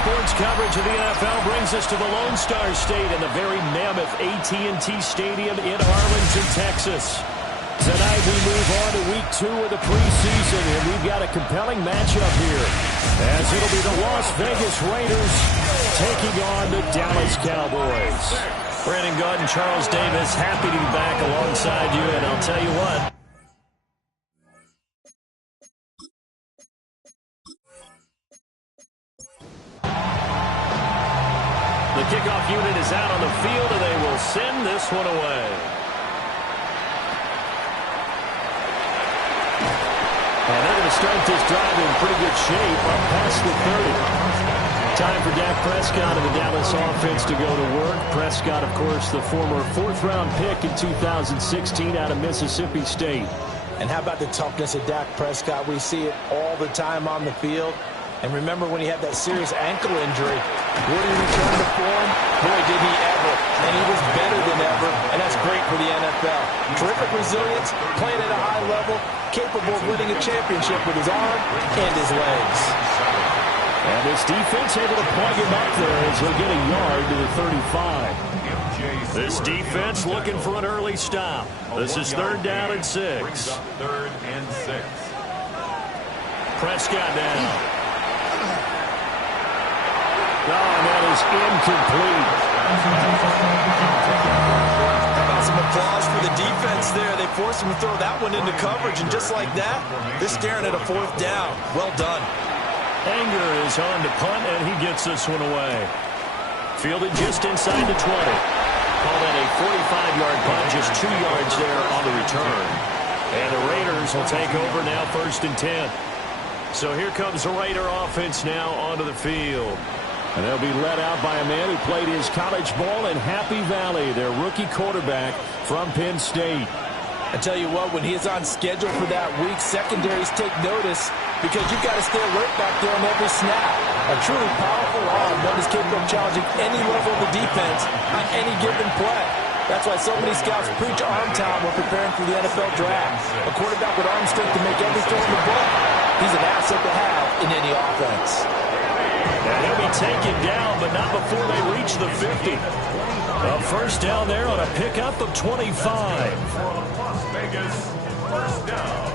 Sports coverage of the NFL brings us to the Lone Star State in the very mammoth AT&T Stadium in Arlington, Texas. Tonight we move on to week 2 of the preseason, and we've got a compelling matchup here, as it'll be the Las Vegas Raiders taking on the Dallas Cowboys. Brandon Gaud and Charles Davis, happy to be back alongside you, and I'll tell you what, the kickoff unit is out on the field, and they will send this one away. And they're going to start this drive in pretty good shape up past the 30. Time for Dak Prescott and the Dallas offense to go to work. Prescott, of course, the former 4th-round pick in 2016 out of Mississippi State. And how about the toughness of Dak Prescott? We see it all the time on the field. And remember when he had that serious ankle injury, would he return to form? Boy, did he ever. And he was better than ever, and that's great for the NFL. Terrific resilience, playing at a high level, capable of winning a championship with his arm and his legs. And this defense able to plug him up there as he'll get a yard to the 35. This defense looking for an early stop. This is 3rd down and 6. 3rd and 6. Prescott down. Oh, and that is incomplete. How about some applause for the defense there? They forced him to throw that one into coverage, and just like that, they're staring at a 4th down. Well done. Anger is on to punt, and he gets this one away. Fielded just inside the 20. Call that a 45-yard punt, just 2 yards there on the return. And the Raiders will take over now 1st and 10. So here comes the Raider offense now onto the field. And they'll be led out by a man who played his college ball in Happy Valley, their rookie quarterback from Penn State. I tell you what, when he is on schedule for that week, secondaries take notice because you've got to stay alert back there on every snap. A truly powerful arm that is capable of challenging any level of the defense on any given play. That's why so many scouts preach arm talent when preparing for the NFL draft. A quarterback with arm strength to make every throw in the ball. He's an asset to have in any offense. And he'll be taken down, but not before they reach the 50. A 1st down there on a pickup of 25. Las Vegas, 1st down.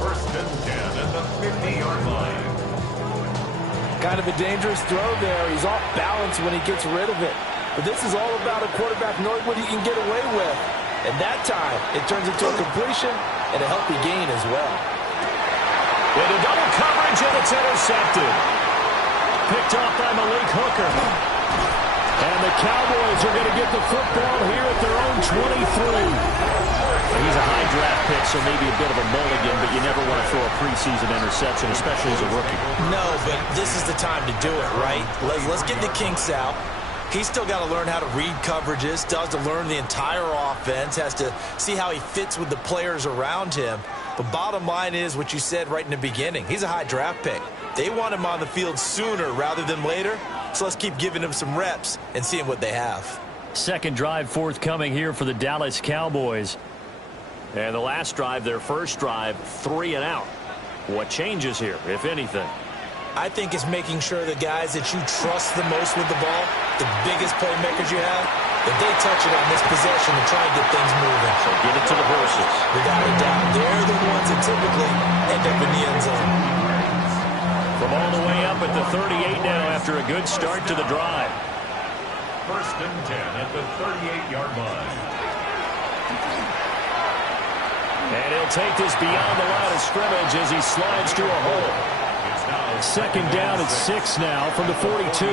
1st and 10 at the 50-yard line. Kind of a dangerous throw there. He's off balance when he gets rid of it. But this is all about a quarterback knowing what he can get away with. And that time, it turns into a completion and a healthy gain as well. Into double coverage, and it's intercepted. Picked off by Malik Hooker. And the Cowboys are going to get the football here at their own 23. He's a high draft pick, so maybe a bit of a mulligan, but you never want to throw a preseason interception, especially as a rookie. No, but this is the time to do it, right? Let's get the kinks out. He's still got to learn how to read coverages, still has to learn the entire offense, has to see how he fits with the players around him. But bottom line is what you said right in the beginning. He's a high draft pick. They want him on the field sooner rather than later, so let's keep giving him some reps and seeing what they have. 2nd drive forthcoming here for the Dallas Cowboys. And the last drive, their 1st drive, 3 and out. What changes here, if anything? I think it's making sure the guys that you trust the most with the ball, the biggest playmakers you have, that they touch it on this possession and try and get things moving. So get it to the horses. Without a doubt, they're the ones that typically end up in the end zone. From all the way up at the 38 now after a good start to the drive. 1st and 10 at the 38-yard line. And he'll take this beyond the line of scrimmage as he slides through a hole. 2nd down at 6 now from the 42.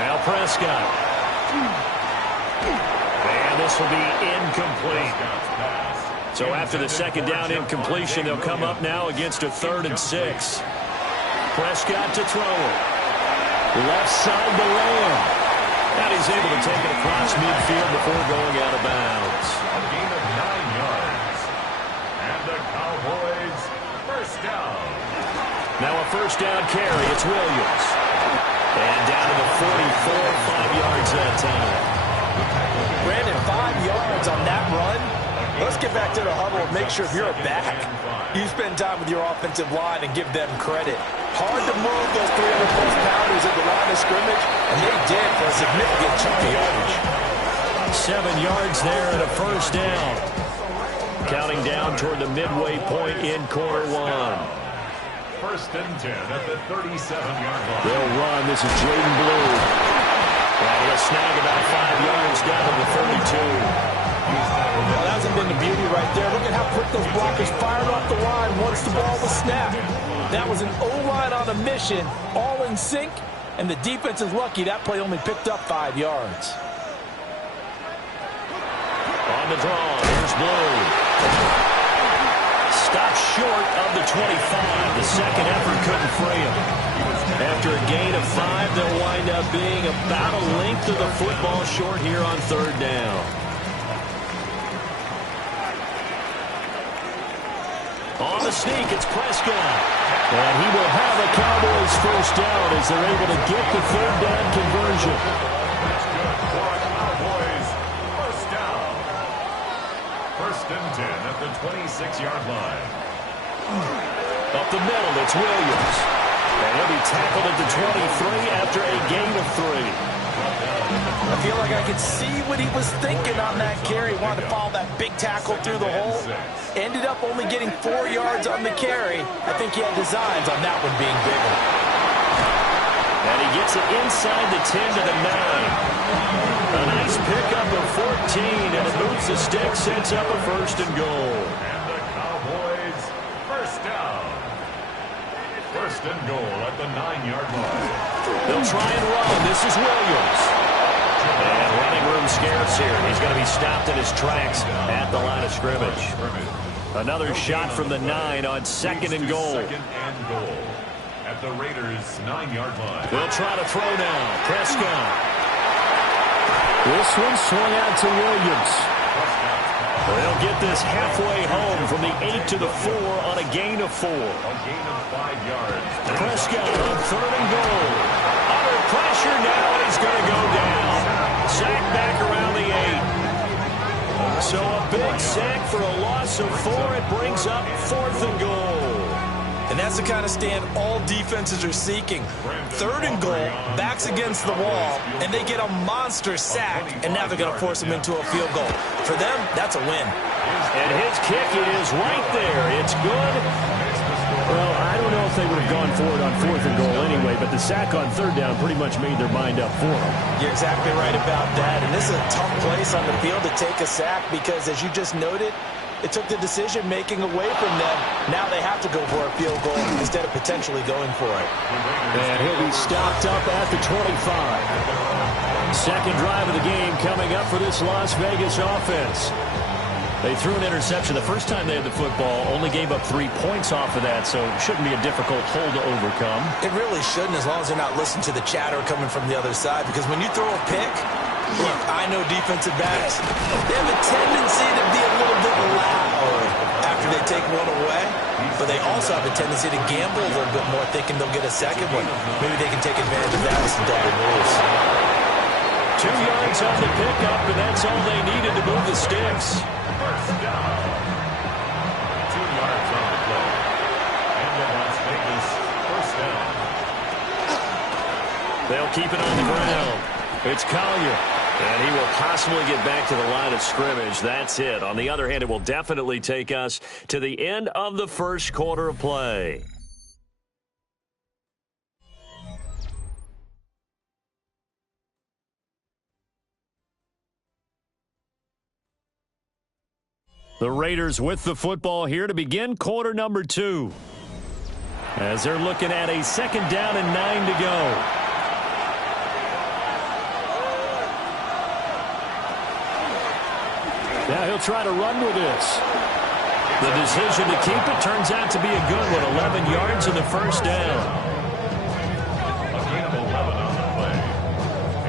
Now Prescott. And this will be incomplete. So after the 2nd down incompletion, they'll come up now against a 3rd and 6. Prescott to throw it. Left side to Lamb. And he's able to take it across midfield before going out of bounds. A gain of 9 yards. And the Cowboys, 1st down. Now a 1st down carry. It's Williams. And down to the 44, 5 yards that time. Brandon, 5 yards on that run. Let's get back to the huddle and make sure if you're a back, you spend time with your offensive line and give them credit. Hard to move those 300-plus pounders at the line of scrimmage, and they did for a significant chunk of yardage. 7 yards there and a first down. Counting down toward the midway point in quarter one. First and 10 at the 37-yard line. They'll run. This is Jaden Blue. And he'll snag about 5 yards down to the 32. Well, that hasn't been the beauty right there. Look at how quick those blockers fired off the line once the ball was snapped. That was an O-line on a mission, all in sync, and the defense is lucky that play only picked up 5 yards. On the draw, here's Blue. Stopped short of the 25. The second effort couldn't free him. After a gain of 5, they'll wind up being about a length of the football short here on third down. On the sneak, it's Prescott. And he will have a Cowboys first down as they're able to get the third down conversion. That's good for a Cowboys first down. First and 10 at the 26-yard line. Up the middle, it's Williams. And he'll be tackled at the 23 after a gain of 3. I feel like I could see what he was thinking on that carry. He wanted to follow that big tackle through the hole. Ended up only getting 4 yards on the carry. I think he had designs on that one being bigger. And he gets it inside the 10 to the 9. A nice pickup of 14, and it moves the stick, sets up a first and goal. And the Cowboys first down. First and goal at the 9-yard line. They'll try and run. This is Williams. And running room scarce here. He's going to be stopped in his tracks at the line of scrimmage. Another shot from the 9 on second and goal. Second and goal at the Raiders' 9-yard line. They'll try to throw now. Prescott. This one swung out to Williams. They'll get this halfway home from the 8 to the 4 on a gain of 4. A gain of 5 yards. Prescott on third and goal. Under pressure now, he's going to go down. Sack back around the 8. So a big sack for a loss of 4. It brings up fourth and goal. And that's the kind of stand all defenses are seeking. Third and goal, backs against the wall, and they get a monster sack, and now they're going to force him into a field goal. For them, that's a win. And his kick is right there. It's good. Well, I don't know if they would have gone for it on fourth and goal anyway, but the sack on third down pretty much made their mind up for them. You're exactly right about that, and this is a tough place on the field to take a sack because, as you just noted, it took the decision-making away from them. Now they have to go for a field goal instead of potentially going for it. And he'll be stopped up at the 25. Second drive of the game coming up for this Las Vegas offense. They threw an interception the first time they had the football, only gave up 3 points off of that, so it shouldn't be a difficult hole to overcome. It really shouldn't, as long as they're not listening to the chatter coming from the other side, because when you throw a pick, look, I know defensive backs, they have a tendency to be a little bit loud after they take one away, but they also have a tendency to gamble a little bit more, thinking they'll get a second one. Maybe they can take advantage of that with some daddy moves. 2 yards on the pickup, and that's all they needed to move the sticks. First down. 2 yards on the play. And the Las Vegas first down. They'll keep it on the ground. It's Collier. And he will possibly get back to the line of scrimmage. That's it. On the other hand, it will definitely take us to the end of the first quarter of play. The Raiders with the football here to begin quarter number 2. As they're looking at a second down and 9 to go. Now he'll try to run with this. The decision to keep it turns out to be a good one. 11 yards in the first down. A gain of 11 on the play.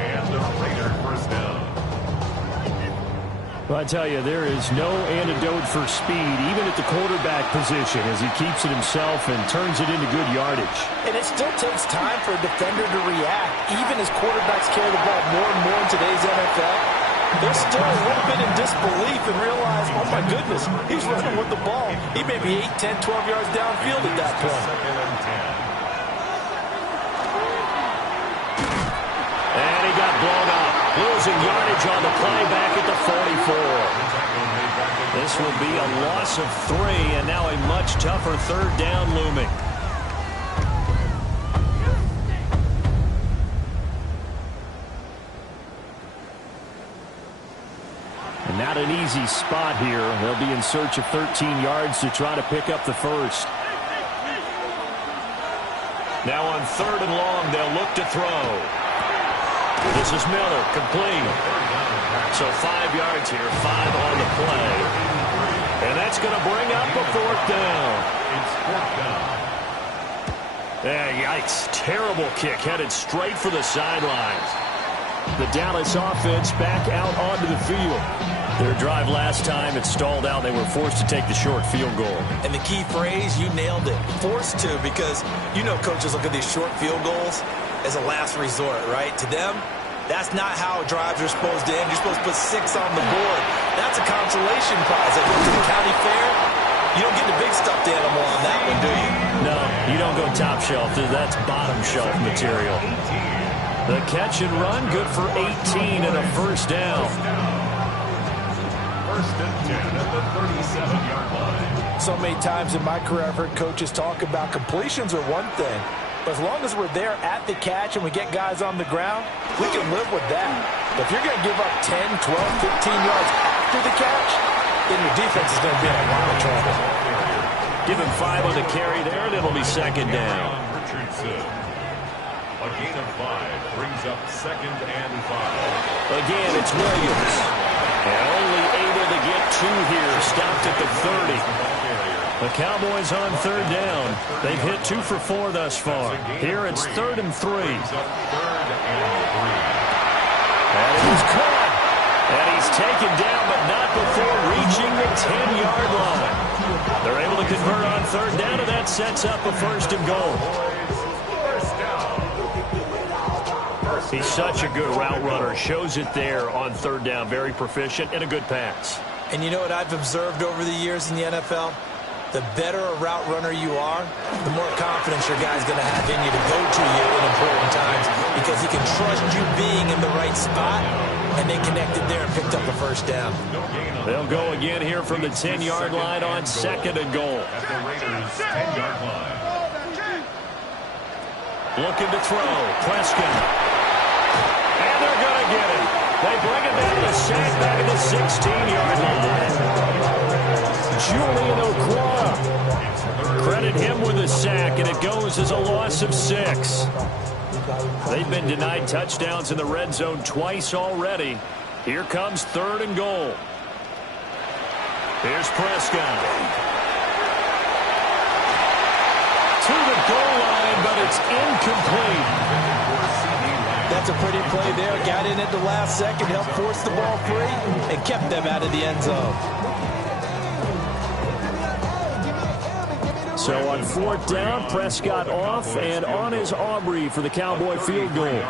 And the Raider first down. Well, I tell you, there is no antidote for speed, even at the quarterback position, as he keeps it himself and turns it into good yardage. And it still takes time for a defender to react, even as quarterbacks carry the ball more and more in today's NFL. They're still a little bit in disbelief and realize, oh my goodness, he's running with the ball. He may be 8, 10, 12 yards downfield at that point. Second and 10. Losing yardage on the play back at the 44. This will be a loss of 3, and now a much tougher third down looming. And not an easy spot here. They'll be in search of 13 yards to try to pick up the first. Now on 3rd and long, they'll look to throw. This is Miller, complete. So 5 yards here, 5 on the play. And that's going to bring up a 4th down. It's 4th down. Yikes. Terrible kick, headed straight for the sidelines. The Dallas offense back out onto the field. Their drive last time, it stalled out. They were forced to take the short field goal. And the key phrase, you nailed it. Forced to, because you know coaches look at these short field goals as a last resort, right? To them, that's not how drives are supposed to end. You're supposed to put 6 on the board. That's a consolation prize. That goes to the county fair. You don't get the big stuffed animal on that one, do you? No, you don't go top shelf. That's bottom shelf material. The catch and run, good for 18 and a first down. 1st and 10 at the 37-yard line. So many times in my career, I've heard coaches talk about completions are one thing. But as long as we're there at the catch and we get guys on the ground, we can live with that. But if you're going to give up 10, 12, 15 yards after the catch, then your defense is going to be in a lot of trouble. Give him 5 on the carry there, and it'll be 2nd down. Richardson. A gain of 5 brings up 2nd and 5. Again, it's Williams. And only able to get 2 here. Stopped at the 30. The Cowboys on 3rd down. They've hit 2 for 4 thus far. Here it's 3rd and 3. Brings up 3rd and 3. And he's caught. And he's taken down, but not before reaching the 10-yard line. They're able to convert on 3rd down, and that sets up a 1st and goal. He's such a good route runner. Shows it there on 3rd down. Very proficient and a good pass. And you know what I've observed over the years in the NFL? The better a route runner you are, the more confidence your guy's going to have in you to go to you in important times, because he can trust you being in the right spot, and they connected there and picked up the 1st down. They'll go again here from the 10-yard line on 2nd and goal. At the Raiders' 10-yard line. Looking to throw. Prescott. And they're going to get it. They bring it down to the sack back at the 16-yard line. Julian Okwara. Credit him with a sack, and it goes as a loss of 6. They've been denied touchdowns in the red zone twice already. Here comes 3rd and goal. Here's Prescott. To the goal line, but it's incomplete. That's a pretty play there. Got in at the last second, helped force the ball free, and kept them out of the end zone. So on 4th down, Prescott off, and on is Aubrey for the Cowboy field goal.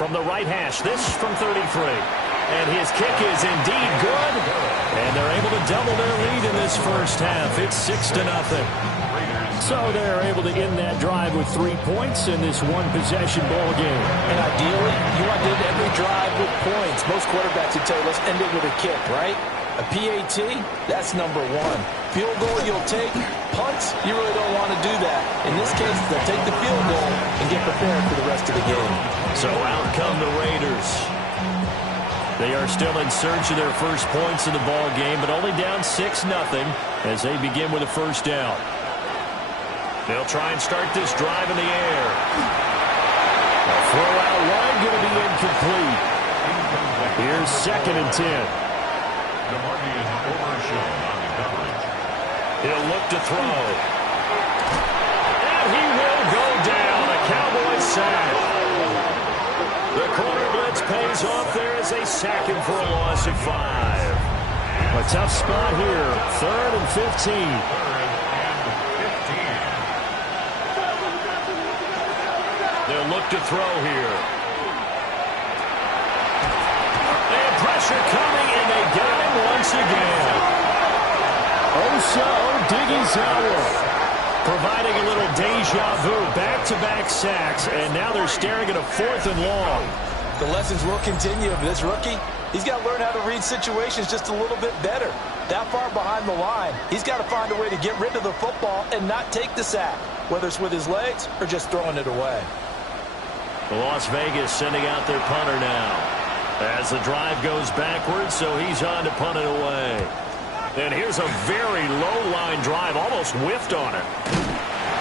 From the right hash, this from 33. And his kick is indeed good. And they're able to double their lead in this first half. It's 6-0. So they're able to end that drive with 3 points in this one-possession ball game. And ideally, you want to end every drive with points. Most quarterbacks would tell you, let's end it with a kick, right? A PAT, that's number 1. Field goal you'll take. Punts, you really don't want to do that. In this case, they'll take the field goal and get prepared for the rest of the game. So out come the Raiders. They are still in search of their first points in the ball game, but only down 6-0 as they begin with a 1st down. They'll try and start this drive in the air. A throw out wide, going to be incomplete. Here's 2nd and 10. DeMarvion overshown on the coverage. He'll look to throw. And he will go down. A Cowboys sack. The corner blitz pays off there as they sack him for a loss of 5. A tough spot here. 3rd and 15. They'll look to throw here. And pressure coming, and they got him once again. Osa Odighizuwa providing a little deja vu. Back-to-back sacks, and now they're staring at a 4th and long. The lessons will continue. This rookie, he's got to learn how to read situations just a little bit better. That far behind the line, he's got to find a way to get rid of the football and not take the sack, whether it's with his legs or just throwing it away. Las Vegas sending out their punter now. As the drive goes backwards, so he's on to punt it away. And here's a very low line drive, almost whiffed on it.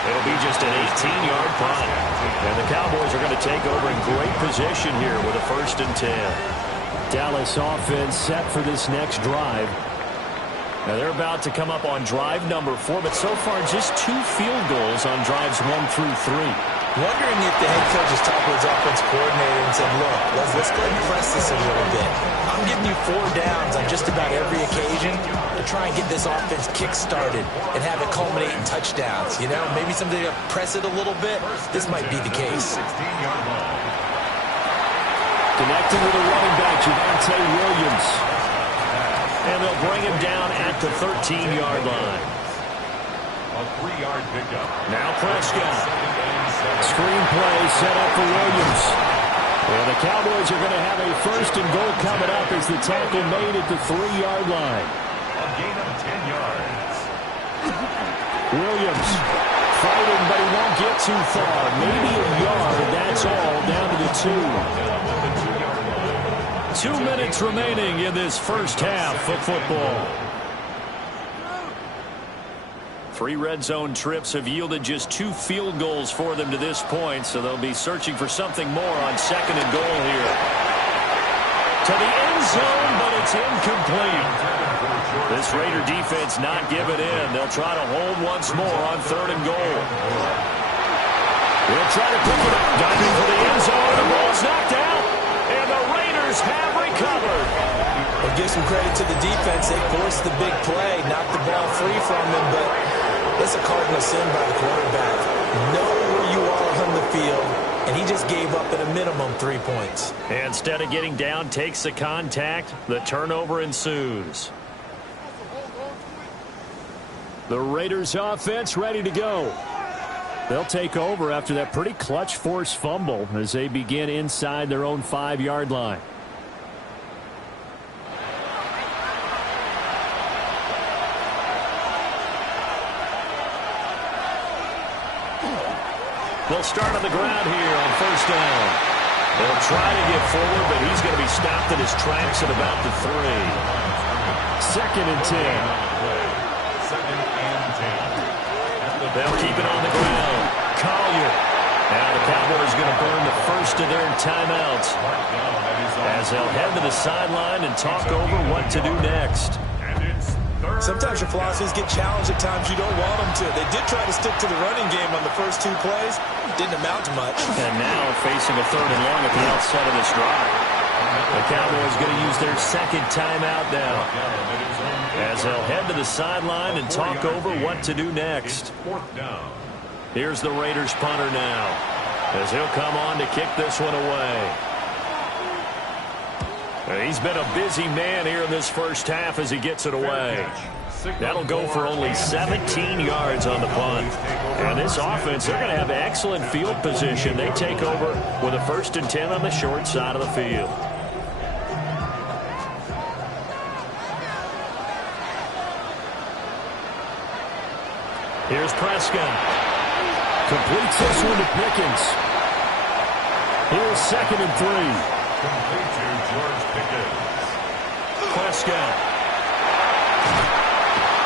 It'll be just an 18-yard punt. And the Cowboys are going to take over in great position here with a 1st and 10. Dallas offense set for this next drive. Now they're about to come up on drive number 4, but so far just 2 field goals on drives 1 through 3. Wondering if the head coach has talked with his offense coordinator and said, look, let's go ahead and press this a little bit. I'm giving you 4 downs on just about every occasion to try and get this offense kick-started and have it culminate in touchdowns. You know, maybe somebody to press it a little bit. This might be the case. Connecting with a running back, Javonte Williams. And they'll bring him down at the 13-yard line. A 3-yard pickup. Now Prescott. Screen play set up for Williams. And the Cowboys are going to have a 1st and goal coming up as the tackle made at the 3-yard line. A gain of 10 yards. Williams fighting, but he won't get too far. Maybe a yard, that's all, down to the 2. 2 minutes remaining in this first half of football. 3 red zone trips have yielded just 2 field goals for them to this point, so they'll be searching for something more on 2nd and goal here. To the end zone, but it's incomplete. This Raider defense not giving in. They'll try to hold once more on 3rd and goal. They'll try to pick it up. Diving for the end zone. The ball's knocked out, and the Raiders have recovered. Well, give some credit to the defense. They forced the big play, knocked the ball free from him, but it's a cardinal sin by the quarterback. Know where you are on the field, and he just gave up at a minimum 3 points. And instead of getting down, takes the contact. The turnover ensues. The Raiders offense ready to go. They'll take over after that pretty clutch forced fumble as they begin inside their own 5-yard line. They'll start on the ground here on 1st down. They'll try to get forward, but he's going to be stopped in his tracks at about the 3. 2nd and 10. 2nd and 10. They'll keep it on the ground. Collier. Now the Cowboys going to burn the first of their timeouts as they'll head to the sideline and talk over what to do next. Sometimes your philosophies get challenged at times you don't want them to. They did try to stick to the running game on the first 2 plays. Didn't amount to much. And now facing a 3rd and long at the outset of this drive. The Cowboys going to use their 2nd timeout now as they'll head to the sideline and talk over what to do next. Here's the Raiders punter now as he'll come on to kick this one away. He's been a busy man here in this first half as he gets it away. That'll go for only 17 yards on the punt. And this offense, they're going to have excellent field position. They take over with a 1st and 10 on the short side of the field. Here's Prescott. Completes this one to Pickens. Here's 2nd and 3. Complete to George Pickens. Prescott.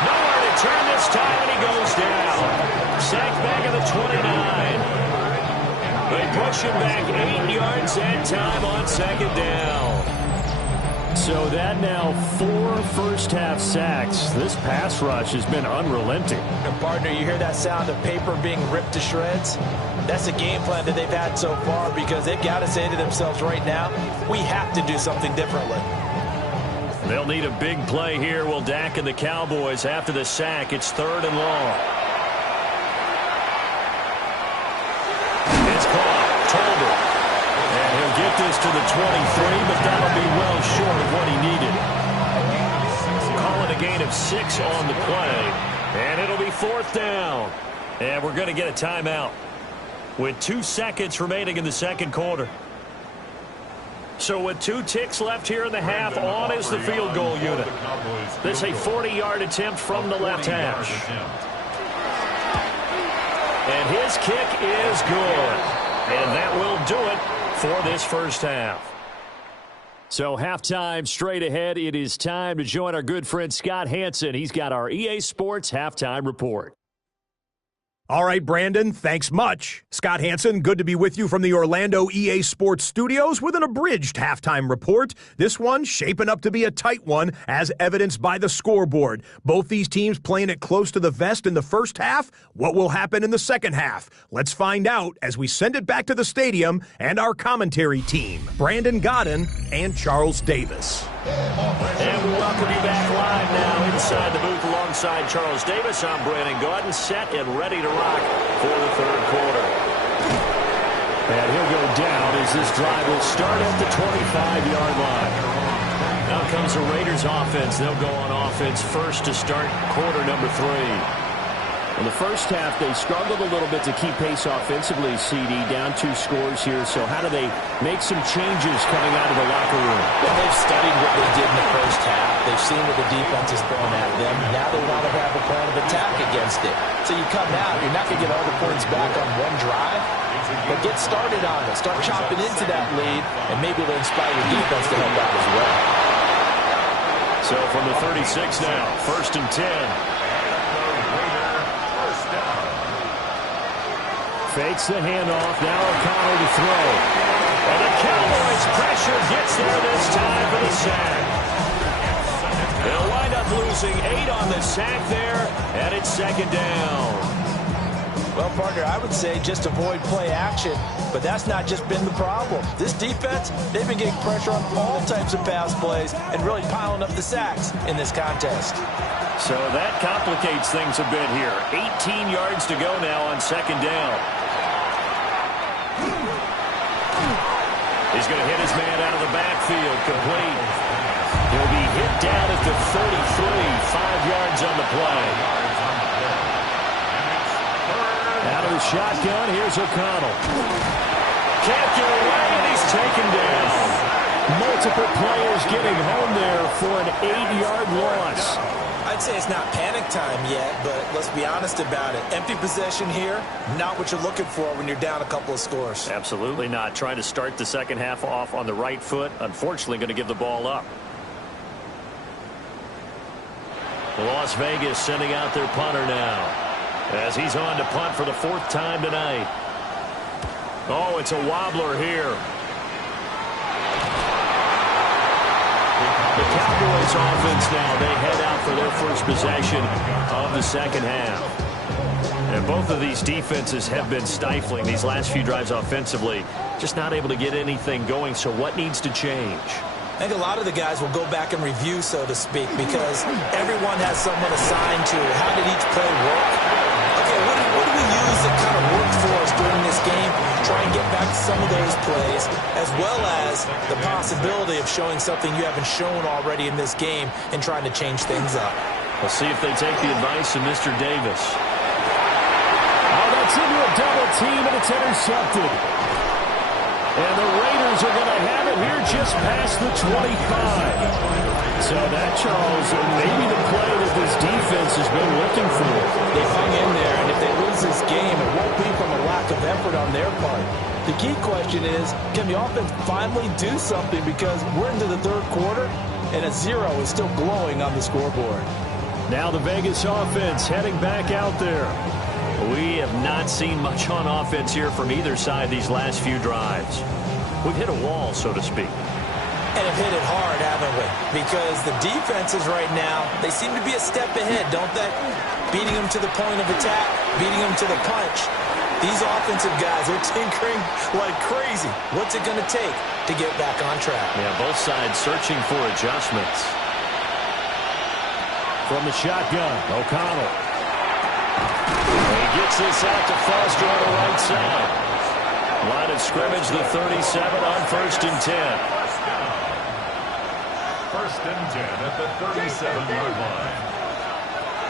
Nowhere to turn this time, and he goes down. Sacked back at the 29. They push him back 8 yards that time on 2nd down. So that now 4 first-half sacks. This pass rush has been unrelenting. And partner, you hear that sound of paper being ripped to shreds? That's the game plan that they've had so far because they've got to say to themselves right now, we have to do something differently. They'll need a big play here. Will Dak and the Cowboys after the sack. It's 3rd and long. It's caught. Tolbert. And he'll get this to the 23, but that'll be well short of what he needed. Calling a gain of 6 on the play. And it'll be 4th down. And we're going to get a timeout with 2 seconds remaining in the 2nd quarter. So with 2 ticks left here in the half, on is the field goal unit. This is a 40-yard attempt from the left hash. And his kick is good. And that will do it for this first half. So halftime straight ahead. It is time to join our good friend Scott Hanson. He's got our EA Sports halftime report. All right, Brandon, thanks much. Scott Hanson, good to be with you from the Orlando EA Sports Studios with an abridged halftime report. This one shaping up to be a tight one, as evidenced by the scoreboard. Both these teams playing it close to the vest in the first half. What will happen in the second half? Let's find out as we send it back to the stadium and our commentary team, Brandon Godden and Charles Davis. And we welcome you back live now inside the booth alongside Charles Davis. I'm Brandon Godden, set and ready to rock for the third quarter. And he'll go down as this drive will start at the 25-yard line. Now comes the Raiders offense. They'll go on offense first to start quarter number 3. In the first half, they struggled a little bit to keep pace offensively, CD, down 2 scores here. So how do they make some changes coming out of the locker room? Well, they've studied what they did in the first half. They've seen what the defense is throwing at them. Now they want to have a plan of attack against it. So you come out, you're not going to get all the points back on one drive, but get started on it. Start chopping into that lead, and maybe it'll inspire your defense to help out as well. So from the 36 now, 1st and 10. Fakes the handoff. Now O'Connell to throw. And the Cowboys' pressure gets there this time for the sack. They'll wind up losing 8 on the sack there, and it's 2nd down. Well, partner, I would say just avoid play action, but that's not just been the problem. This defense, they've been getting pressure on all types of pass plays and really piling up the sacks in this contest. So that complicates things a bit here. 18 yards to go now on 2nd down. He's going to hit his man out of the backfield, complete. He'll be hit down at the 33, 5 yards on the play. Out of the shotgun, here's O'Connell. Can't get away, and he's taken down. Multiple players getting home there for an 8-yard loss. I'd say it's not panic time yet, but let's be honest about it. Empty possession here, not what you're looking for when you're down a couple of scores. Absolutely not. Trying to start the second half off on the right foot. Unfortunately, going to give the ball up. Las Vegas sending out their punter now, as he's on to punt for the 4th time tonight. Oh, it's a wobbler here. The Cowboys offense now, they head out for their first possession of the second half. And both of these defenses have been stifling these last few drives offensively. Just not able to get anything going, so what needs to change? I think a lot of the guys will go back and review, so to speak, because everyone has someone assigned to how did each play work. Okay, what do we use that kind of worked for us during this game? Try and get back to some of those plays, as well as the possibility of showing something you haven't shown already in this game and trying to change things up. We'll see if they take the advice of Mr. Davis. Oh, that's into a double team, and it's intercepted. And the Raiders are going to have it here just past the 25. So that, Charles, may be the play that this defense has been looking for. They hung in there, and if they lose this game, it won't be from a lack of effort on their part. The key question is, can the offense finally do something? Because we're into the third quarter, and a 0 is still glowing on the scoreboard. Now the Vegas offense heading back out there. We have not seen much on offense here from either side these last few drives. We've hit a wall, so to speak. And have hit it hard, haven't we? Because the defenses right now, they seem to be a step ahead, don't they? Beating them to the point of attack, beating them to the punch. These offensive guys are tinkering like crazy. What's it going to take to get back on track? Yeah, both sides searching for adjustments. From the shotgun, O'Connell. He gets this out to Foster on the right side. Line of scrimmage, the 37 on 1st and 10. 1st and 10 at the 37-yard line.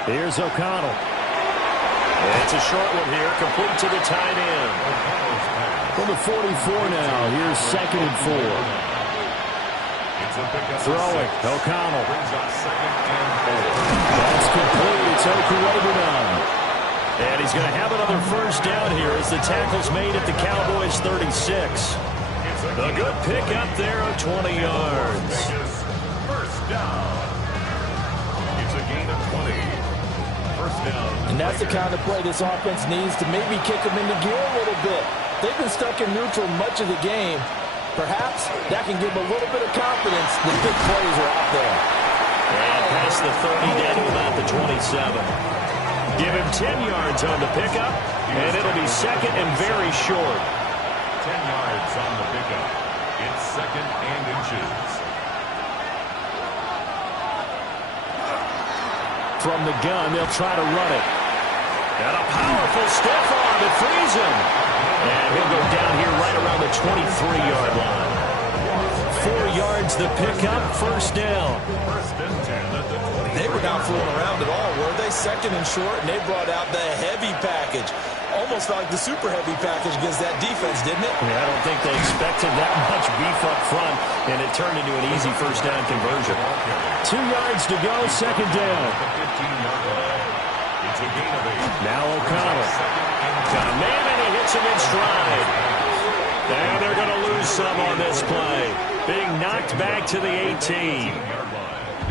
Here's O'Connell. It's a short one here, complete to the tight end. From the 44 now, here's 2nd and 4. Throwing. O'Connell. Brings up 2nd and 4. That's complete. It's Okurebunan. And he's going to have another first down here as the tackle's made at the Cowboys' 36. A good pickup there of 20 yards. First down. It's a gain of 20. First down. And that's the kind of play this offense needs to maybe kick them into gear a little bit. They've been stuck in neutral much of the game. Perhaps that can give them a little bit of confidence that big plays are out there. And past the 30 down to about the 27. Give him 10 yards on the pickup, and it'll be 2nd and very short. 10 yards on the pickup. It's 2nd and inches. From the gun, they'll try to run it. And a powerful stiff arm that frees him. And he'll go down here right around the 23-yard line. 4 yards the pickup, first down. First and 10 at the 20. They were not fooling around at all, were they? 2nd and short, and they brought out the heavy package. Almost like the super heavy package against that defense, didn't it? Yeah, I don't think they expected that much beef up front, and it turned into an easy first down conversion. 2 yards to go, 2nd down. The 15-yard line. It's a gain of 8. Now O'Connell. Got a man, and he hits him in stride. And they're going to lose some on this play. Being knocked back to the 18.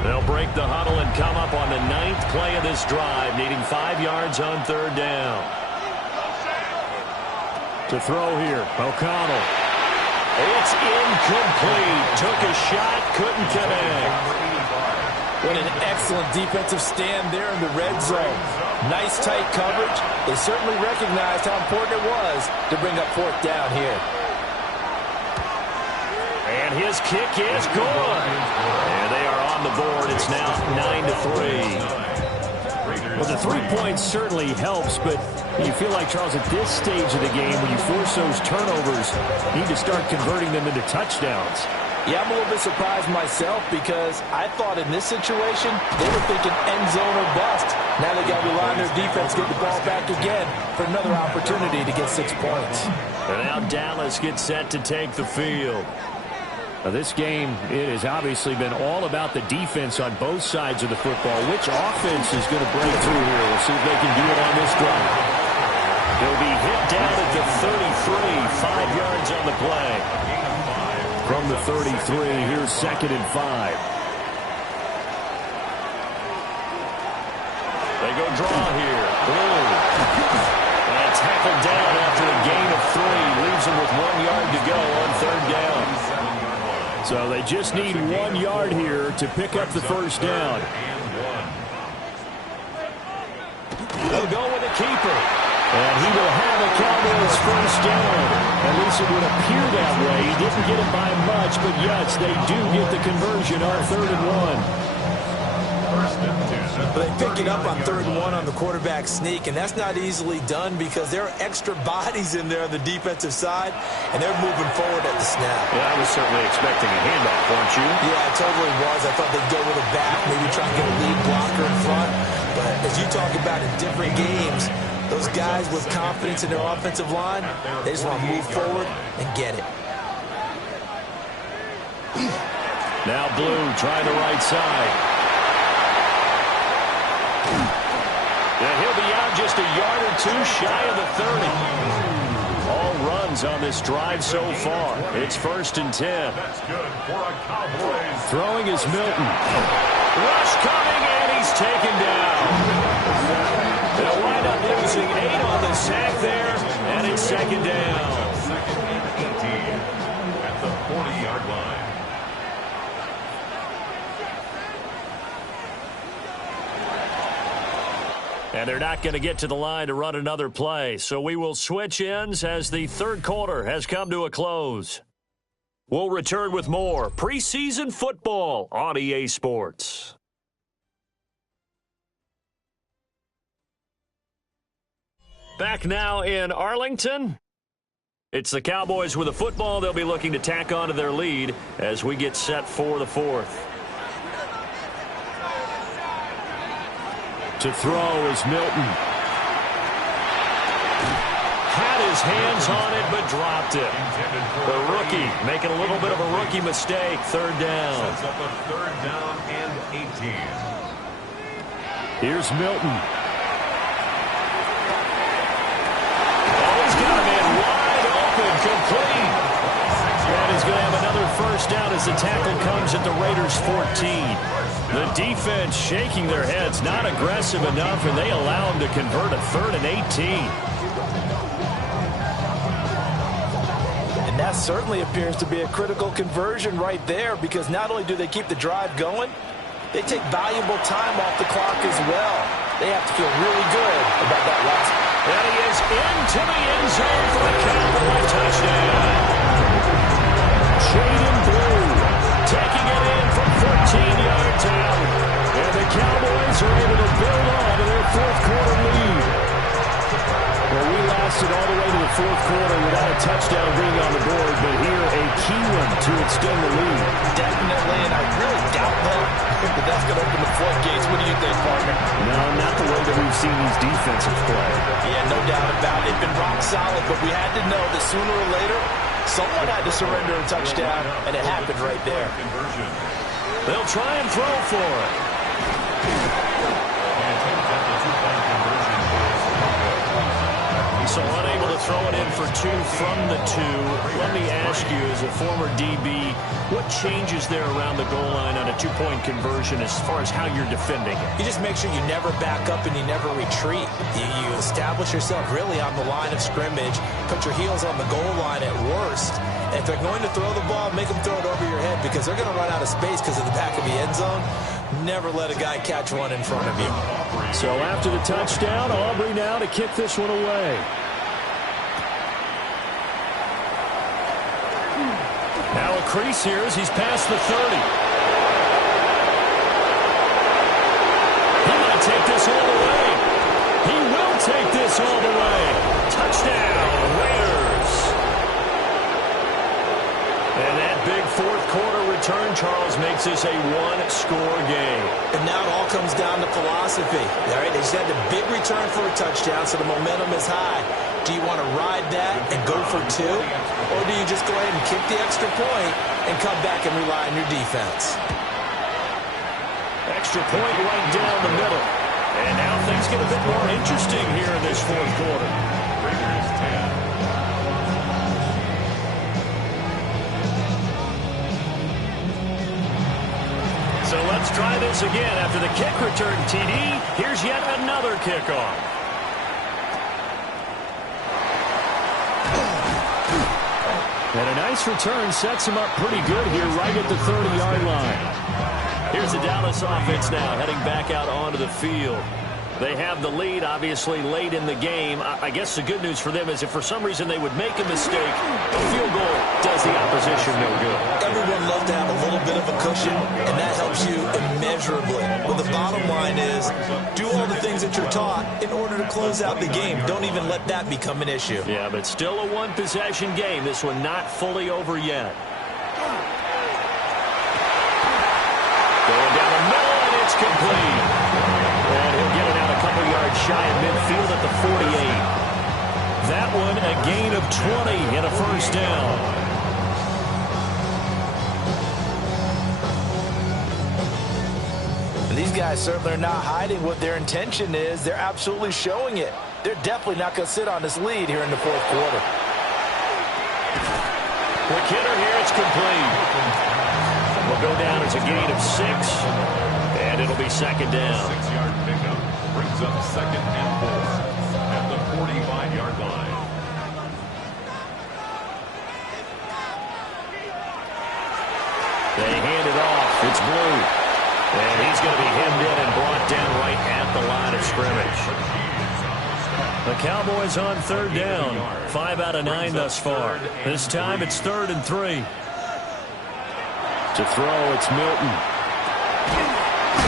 They'll break the huddle and come up on the 9th play of this drive, needing 5 yards on 3rd down. To throw here, O'Connell. It's incomplete. Took a shot, couldn't connect. What an excellent defensive stand there in the red zone. Nice tight coverage. They certainly recognized how important it was to bring up 4th down here. And his kick is good. And they are on the board. It's now 9-3. Well, the 3 points certainly helps, but you feel like, Charles, at this stage of the game, when you force those turnovers, you need to start converting them into touchdowns. Yeah, I'm a little bit surprised myself because I thought in this situation, they were thinking end zone or bust. Now they got to rely on their defense, get the ball back again for another opportunity to get 6 points. And now Dallas gets set to take the field. Now, this game, it has obviously been all about the defense on both sides of the football. Which offense is going to break through here? We'll see if they can do it on this drive. They'll be hit down at the 33, 5 yards on the play. From the 33, here's 2nd and 5. They go draw here. Blue. And tackled down after a gain of 3. Leaves them with 1 yard to go on 3rd down. So they just need 1 yard here to pick up the first down. They'll go with a keeper. And he will have a Cowboys first down. At least it would appear that way. He didn't get it by much, but yes, they do get the conversion on 3rd and 1. But they pick it up on 3rd and 1 on the quarterback sneak, and that's not easily done because there are extra bodies in there on the defensive side, and they're moving forward at the snap. Yeah, I was certainly expecting a handoff, weren't you? Yeah, I totally was. I thought they'd go with a back, maybe try and get a lead blocker in front. But as you talk about in different games, those guys with confidence in their offensive line, they just want to move forward and get it. Now Blue trying the right side. And he'll be out just a yard or 2 shy of the 30. All runs on this drive so far. It's 1st and 10. That's good for a Cowboys. Throwing is Milton. Rush coming, and he's taken down. They'll wind up losing 8 on the sack there, and it's 2nd down. 2nd and 18 at the 40-yard line. And they're not going to get to the line to run another play. So we will switch ends as the 3rd quarter has come to a close. We'll return with more preseason football on EA Sports. Back now in Arlington. It's the Cowboys with a football. They'll be looking to tack on to their lead as we get set for the 4th. To throw is Milton. had his hands on it but dropped it. The rookie making a little bit of a rookie mistake. Third down. Sets up a third down and 18. Here's Milton. Oh, he's got a man wide open, complete. And he's going to have another first down as the tackle comes at the Raiders' 14. The defense shaking their heads, not aggressive enough, and they allow him to convert a 3rd and 18. And that certainly appears to be a critical conversion right there, because not only do they keep the drive going, they take valuable time off the clock as well. They have to feel really good about that last. And he is into the end zone for a Cowboy touchdown. Jaden Blue taking it in from 14 yards out. And the Cowboys are able to build on to their 4th quarter lead. Well, we lasted all the way to the 4th quarter without a touchdown being on the board, but here a key one to extend the lead. Definitely, and I really doubt that that's going to open the floodgates. What do you think, partner? No, not the way that we've seen these defensives play. Yeah, no doubt about it. They've been rock solid, but we had to know that sooner or later, someone had to surrender a touchdown, and it happened right there. They'll try and throw for it. So unable to throw it in for 2 from the 2. Let me ask you, as a former DB, what changes there around the goal line on a 2-point conversion as far as how you're defending it? You just make sure you never back up and you never retreat. You establish yourself really on the line of scrimmage, put your heels on the goal line at worst. And if they're going to throw the ball, make them throw it over your head, because they're going to run out of space because of the back of the end zone. Never let a guy catch one in front of you. So after the touchdown, Aubrey now to kick this one away. Now a crease here as he's past the 30. He might take this all the way. He will take this all the way. Touchdown, Raiders. And that big 4th quarter return, Charles, makes this a 1-score game. And now it all comes down to philosophy. All right, they just had the big return for a touchdown, so the momentum is high. Do you want to ride that and go for 2? Or do you just go ahead and kick the extra point and come back and rely on your defense? Extra point right down the middle. And now things get a bit more interesting here in this 4th quarter. Raiders 10. So let's try this again. After the kick return, TD, here's yet another kickoff. And a nice return sets him up pretty good here right at the 30-yard line. Here's the Dallas offense now heading back out onto the field. They have the lead, obviously, late in the game. I guess the good news for them is if for some reason they would make a mistake, a field goal does the opposition no good. Everyone loves to have a little bit of a cushion, and that helps you immeasurably. But the bottom line is, do all the things that you're taught in order to close out the game. Don't even let that become an issue. Yeah, but still a one-possession game. This one not fully over yet. Going down the middle, and it's complete. And he'll get it out a couple yards shy of midfield at the 48. That one a gain of 20 and a first down. These guys certainly are not hiding what their intention is. They're absolutely showing it. They're definitely not going to sit on this lead here in the 4th quarter. Quick hitter here, it's complete. Will go down as a gain of 6, and it'll be second down. 6-yard pickup brings up 2nd and 4 at the 45-yard line. They hand it off. It's Blue. And he's going to be hemmed in and brought down right at the line of scrimmage. The Cowboys on 3rd down. 5 out of 9 thus far. This time it's 3rd and 3. To throw, it's Milton.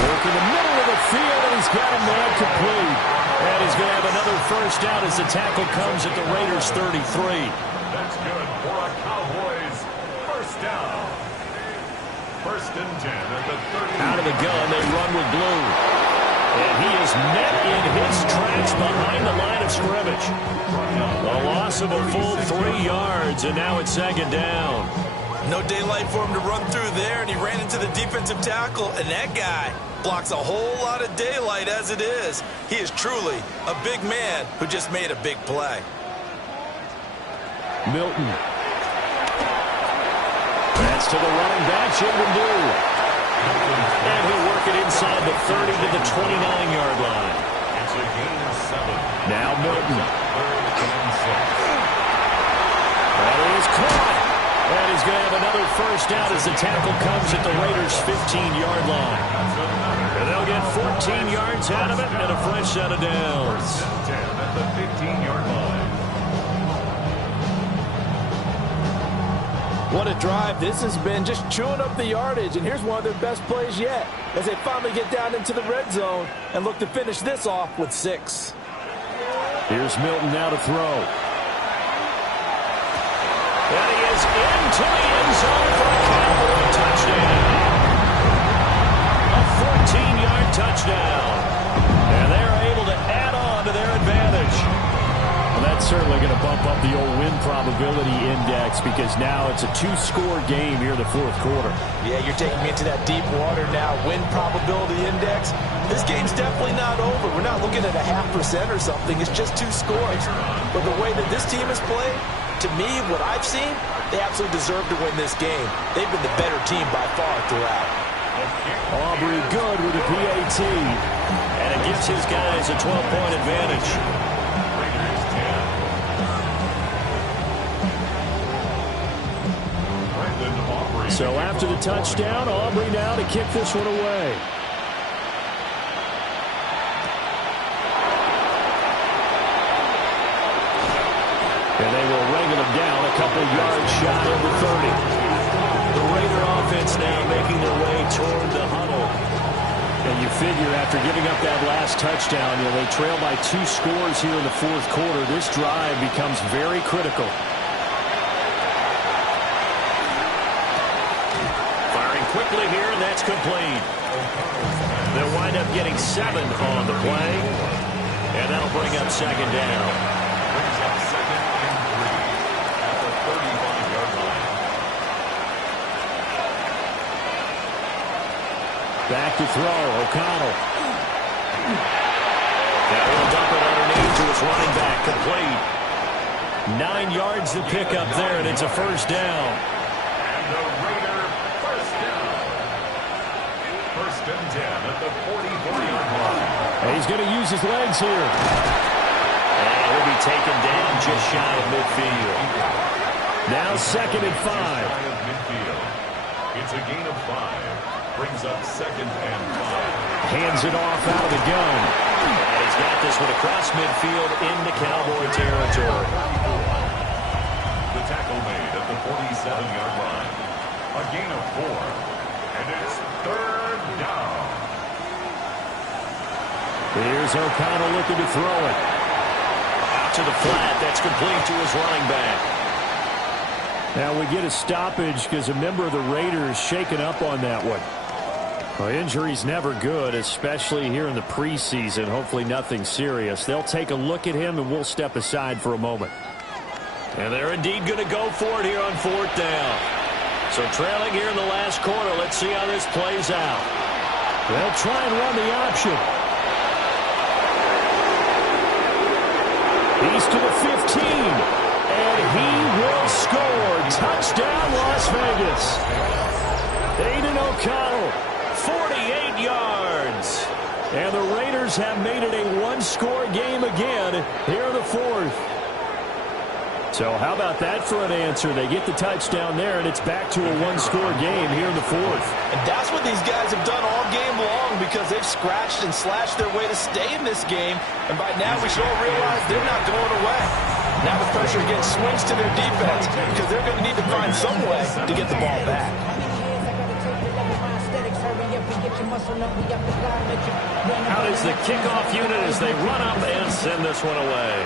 Work in the middle of the field, and he's got him there complete. And he's going to have another first down as the tackle comes at the Raiders' 33. That's good for a Cowboys first down. 1st and 10 at the 30. Out of the gun, they run with Blue. And he is met in his tracks behind the line of scrimmage. A loss of a full 3 yards, and now it's second down. No daylight for him to run through there, and he ran into the defensive tackle, and that guy blocks a whole lot of daylight as it is. He is truly a big man who just made a big play. Milton. That's to the running back, Chingandu. And he'll work it inside the 30 to the 29-yard line. It's a gain of 7. Now Milton. That is caught. And he's going to have another first down as the tackle comes at the Raiders' 15-yard line. And they'll get 14 yards out of it and a fresh set of downs. 10 at the 15-yard line. What a drive this has been, just chewing up the yardage. And here's one of their best plays yet as they finally get down into the red zone and look to finish this off with 6. Here's Milton now to throw. And he is into the end zone for a Cowboy touchdown. A 14-yard touchdown. And they're able to add on to their advantage. Well, that's certainly going to bump up the old win probability index because now it's a 2-score game here in the fourth quarter. Yeah, you're taking me into that deep water now. Win probability index. This game's definitely not over. We're not looking at a 0.5% or something. It's just 2 scores. But the way that this team has played, to me, what I've seen, they absolutely deserve to win this game. They've been the better team by far throughout. Aubrey good with a PAT. And it gives his guys a 12-point advantage. Raiders 10. Brandon Aubrey. So after the touchdown, Aubrey now to kick this one away. And they will wrangle him down a couple yards shy of the 30. The Raider offense now making their way toward the huddle. And you figure after giving up that last touchdown, they trail by 2 scores here in the fourth quarter. This drive becomes very critical. Firing quickly here, and that's complete. They'll wind up getting 7 on the play. And that'll bring up second down. Brings up second and 3 at the 35-yard line. Back to throw, O'Connell. Now he'll dump it underneath to his running back, complete. 9 yards to pick up there, and it's a first down. And the Raider first down. First and 10 at the 44-yard line. And he's going to use his legs here. And he'll be taken down just shy of midfield. Now second and 5. Shy of midfield. It's a gain of 5. Brings up second and 5. Hands it off out of the gun. And he's got this one across midfield into Cowboy territory. The tackle made at the 47-yard line. A gain of 4. And it's third down. Here's O'Connell looking to throw it. Out to the flat. That's complete to his running back. Now we get a stoppage because a member of the Raiders shaken up on that one. Well, injury's never good, especially here in the preseason. Hopefully nothing serious. They'll take a look at him, and we'll step aside for a moment. And they're indeed going to go for it here on fourth down. So trailing here in the last quarter. Let's see how this plays out. They'll try and run the option. He's to the 15. And he will score. Touchdown, Las Vegas. Aiden O'Connell, 48 yards. And the Raiders have made it a 1-score game again here in the fourth. So how about that for an answer? They get the touchdown there, and it's back to a 1-score game here in the fourth. And that's what these guys have done all game long because they've scratched and slashed their way to stay in this game. And by now we should all realize they're not going away. Now the pressure again swings to their defense because they're going to need to find some way to get the ball back. Out is the kickoff unit as they run up and send this one away.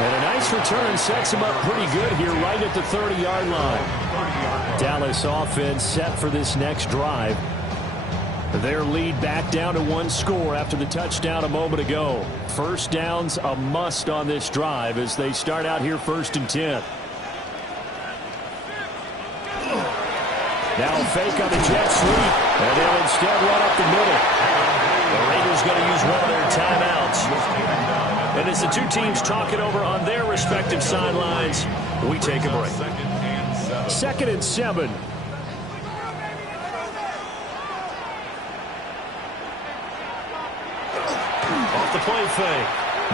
And a nice return sets him up pretty good here right at the 30-yard line. Dallas offense set for this next drive. Their lead back down to 1 score after the touchdown a moment ago. First down's a must on this drive as they start out here 1st and 10. Now fake on the jet sweep, and they'll instead run up the middle. The Raiders going to use one of their timeouts. And as the two teams talk it over on their respective sidelines, we take a break. 2nd and 7. Off the play fake.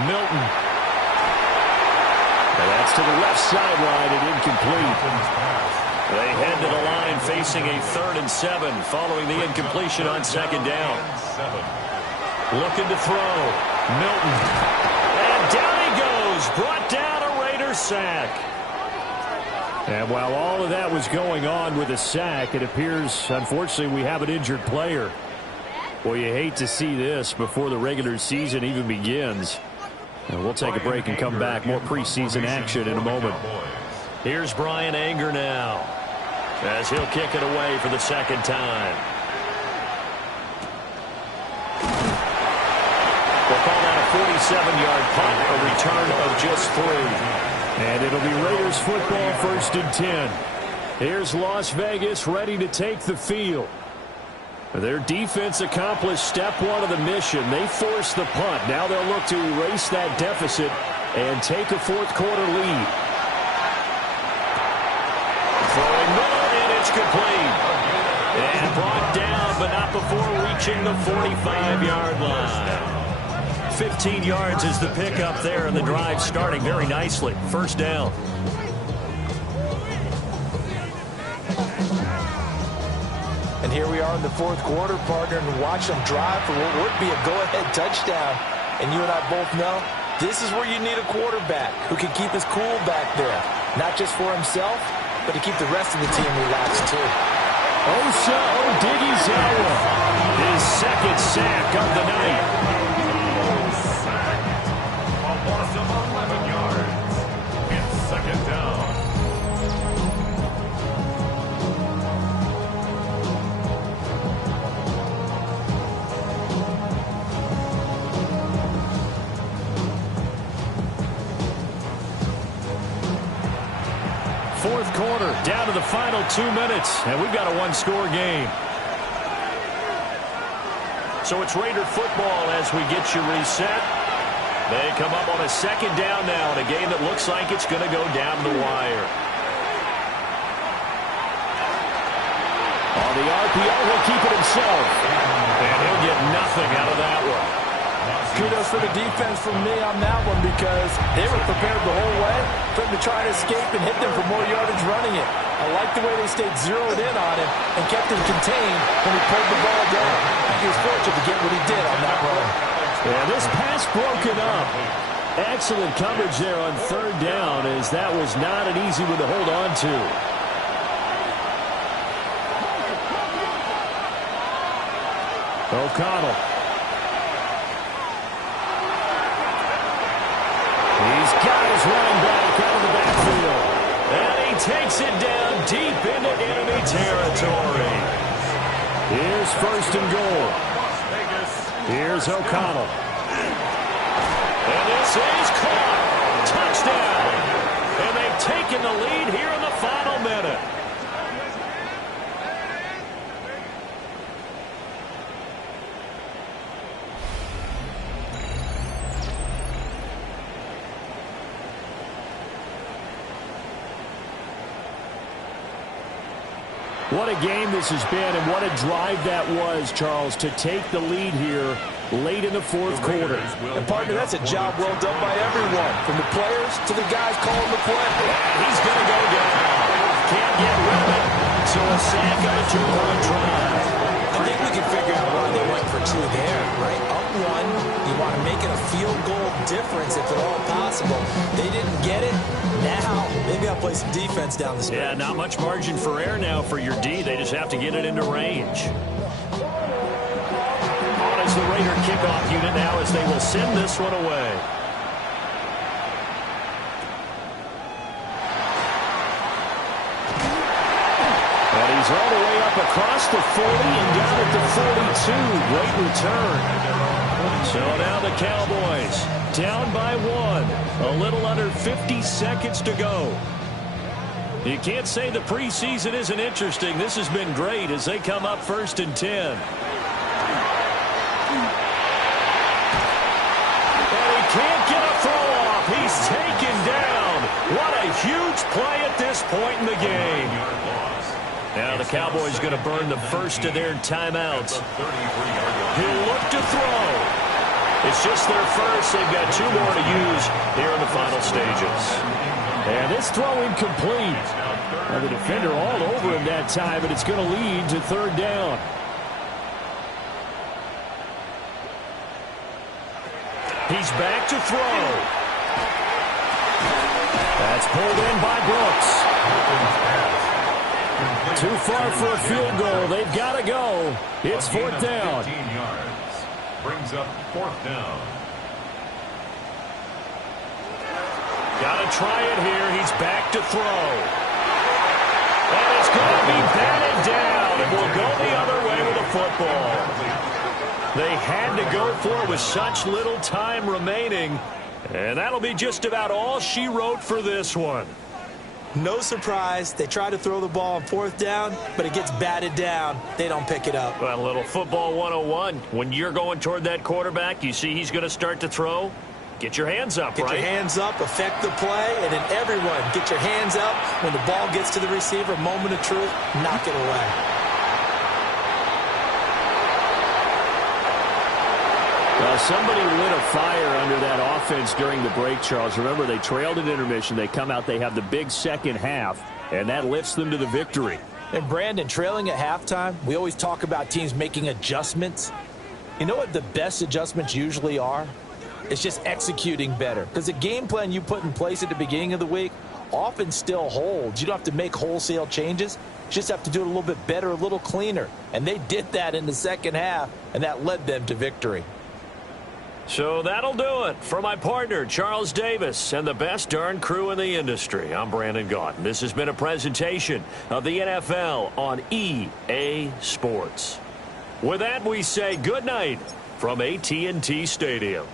Milton. And that's to the left sideline and incomplete. They head to the line facing a 3rd and 7 following the incompletion on 2nd down. Looking to throw. Milton. And down he goes. Brought down a Raiders sack. And while all of that was going on with a sack, it appears, unfortunately, we have an injured player. Well, you hate to see this before the regular season even begins. And we'll take a break and come back. More preseason action in a moment. Here's Brian Anger now as he'll kick it away for the 2nd time. We'll call that a 47-yard punt, a return of just 3. And it'll be Raiders football 1st and 10. Here's Las Vegas ready to take the field. Their defense accomplished step 1 of the mission. They forced the punt. Now they'll look to erase that deficit and take a 4th quarter lead. Throwing Miller, and it's complete. And brought down, but not before reaching the 45-yard line. 15 yards is the pickup there, and the drive starting very nicely. 1st down. And here we are in the 4th quarter, partner, and watch them drive for what would be a go-ahead touchdown. And you and I both know this is where you need a quarterback who can keep his cool back there. Not just for himself, but to keep the rest of the team relaxed, too. Osa Odighizuwa, his 2nd sack of the night. A loss of 11 yards. It's 2nd down. Fourth quarter, down to the final 2 minutes, and we've got a 1-score game. So it's Raider football as we get you reset. They come up on a 2nd down now in a game that looks like it's going to go down the wire. On the RPO, he'll keep it himself. And he'll get nothing out of that one. Kudos for the defense from me on that one because they were prepared the whole way for him to try to escape and hit them for more yardage running it. I like the way they stayed zeroed in on him and kept him contained when he pulled the ball down. He was fortunate to get what he did on that run. Yeah, this pass broken up. Excellent coverage there on 3rd down as that was not an easy one to hold on to. O'Connell. He's got his running back out of the backfield. And he takes it down deep into enemy territory. Here's 1st and goal. Here's O'Connell. And this is caught. Touchdown. And they've taken the lead here in the final minute. What a game this has been, and what a drive that was, Charles, to take the lead here late in the 4th quarter. And, partner, that's a job well done by everyone, from the players to the guys calling the play. And he's going to go down. Can't get rid of it. So a sack on a 2-point drive. I think we can figure out why they went for 2 there, right? Up 1, you want to make it a field goal difference if at all possible. They didn't get it. Now, they've got to play some defense down the stretch. Yeah, not much margin for error now for your D. They just have to get it into range. On is the Raider kickoff unit now as they will send this one away. He's all the way up across the 40 and down at the 42. Great return. So now the Cowboys down by 1. A little under 50 seconds to go. You can't say the preseason isn't interesting. This has been great as they come up 1st and 10. And he can't get a throw off. He's taken down. What a huge play at this point in the game. Now the Cowboys going to burn the first of their timeouts. He'll look to throw. It's just their first. They've got 2 more to use here in the final stages. And this throw incomplete. Now the defender all over him that time, but it's going to lead to 3rd down. He's back to throw. That's pulled in by Brooks. Too far for a field goal. They've got to go. It's 4th down. 15 yards. Brings up 4th down. Got to try it here. He's back to throw. And it's going to be batted down. And will go the other way with the football. They had to go for it with such little time remaining. And that'll be just about all she wrote for this one. No surprise. They try to throw the ball on 4th down, but it gets batted down. They don't pick it up. Well, a little football 101. When you're going toward that quarterback, you see he's going to start to throw. Get your hands up, right? Get your hands up, affect the play, and then everyone get your hands up. When the ball gets to the receiver, moment of truth, knock it away. Well, somebody lit a fire under that offense during the break, Charles. Remember, they trailed at intermission. They come out, they have the big second half, and that lifts them to the victory. And, Brandon, trailing at halftime, we always talk about teams making adjustments. You know what the best adjustments usually are? It's just executing better. Because the game plan you put in place at the beginning of the week often still holds. You don't have to make wholesale changes. You just have to do it a little bit better, a little cleaner. And they did that in the second half, and that led them to victory. So that'll do it for my partner, Charles Davis, and the best darn crew in the industry. I'm Brandon Gaudin. This has been a presentation of the NFL on EA Sports. With that, we say good night from AT&T Stadium.